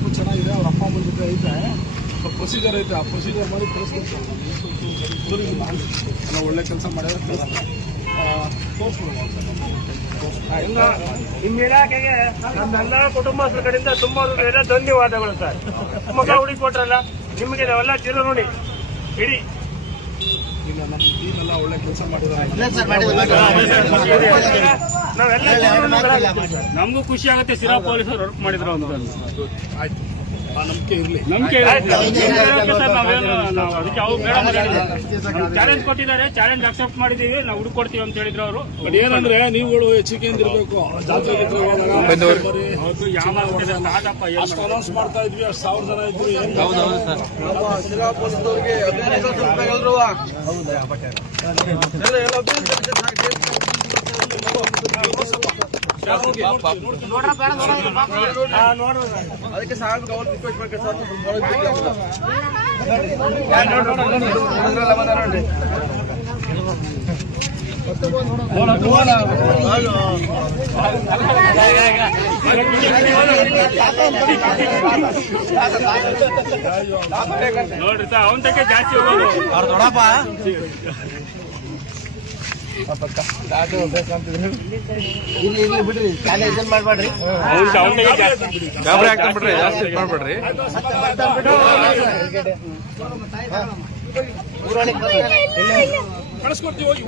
Job ಚೆನ್ನಾಗಿದೆ, ಅವ್ರ ಅಪ್ಪ ಅಮ್ಮನ ಜೊತೆ ಐತೆ, ಪ್ರೊಸೀಜರ್ ಐತೆ, ಆ ಪ್ರೊಸೀಜರ್ ಮಾಡಿ ಕಳಿಸ್ಬೇಕು. ಒಳ್ಳೆ ಕೆಲಸ ಮಾಡಿದ್ರೆ ನಿಮ್ಮ ಇಲಾಖೆಗೆ ನಮ್ಮೆಲ್ಲ ಕುಟುಂಬಸ್ಥರ ಕಡೆಯಿಂದ ತುಂಬಾ ಧನ್ಯವಾದಗಳು ಸರ್. ಮಗ ಹುಡುಕೊಟ್ರಲ್ಲ ನಿಮಗೆ ನಾವೆಲ್ಲ ಚಿರ ನೋಡಿ ಇಡೀ ಈಗ ನಮ್ಮ ಟೀಮ್ ಎಲ್ಲ ಒಳ್ಳೆ ಕೆಲಸ ಮಾಡಿದ್ದಾರೆ. ನಾವೆಲ್ಲ ನಮಗೂ ಖುಷಿ ಆಗುತ್ತೆ. ಸಿರಾ ಪೊಲೀಸರು ವರ್ಕ್ ಮಾಡಿದ್ರು ಅಂತ ಆಯ್ತು, ಆ ನಂಬಿಕೆ ಇರಲಿ. ನಂಬಿಕೆ ಸರ್. ನಾವು ಅದಕ್ಕೆ ಅವ್ರು ಮೇಡಮ್ ಚಾಲೆಂಜ್ ಕೊಟ್ಟಿದ್ದಾರೆ, ಚಾಲೆಂಜ್ ಅಕ್ಸೆಪ್ಟ್ ಮಾಡಿದೀವಿ, ನಾವು ಹುಡುಕೊಡ್ತೀವಿ ಅಂತ ಹೇಳಿದ್ರು ಅವರು. ಬಟ್ ಏನಂದ್ರೆ ನೀವುಗಳು ಎಚ್ಚರಿಕೆಯಿಂದ ಇರಬೇಕು. ಜಾತ್ರೆ ಅಷ್ಟು ಅನೌನ್ಸ್ ಮಾಡ್ತಾ ಇದ್ವಿ, ಅಷ್ಟು 1000 ಜನ ಇದ್ವಿ. ಅದಕ್ಕೆ ಸಾಹೇಬ್ ಅವ್ರು ರಿಕ್ವೆಸ್ಟ್ ಮಾಡ್ತಾರೆ ನೋಡ್ರಿ ಸರ್, ಅವನ ತಕ್ಕೆ ಜಾಸ್ತಿ ಹೋಗೋದು ಅವ್ರು ದೊಡ್ಡಪ್ಪ ಬಿಡ್ರಿ, ಮಾಡ್ಬೇಡ್ರಿ. ಗಾಬರಿ ಆಗ್ತಾನೆ ಬಿಡ್ರಿ, ಜಾಸ್ತಿ ಮಾಡ್ಬೇಡ್ರಿ. ಕಳಿಸ್ಕೊಡ್ತೀವಿ ಹೋಗಿ.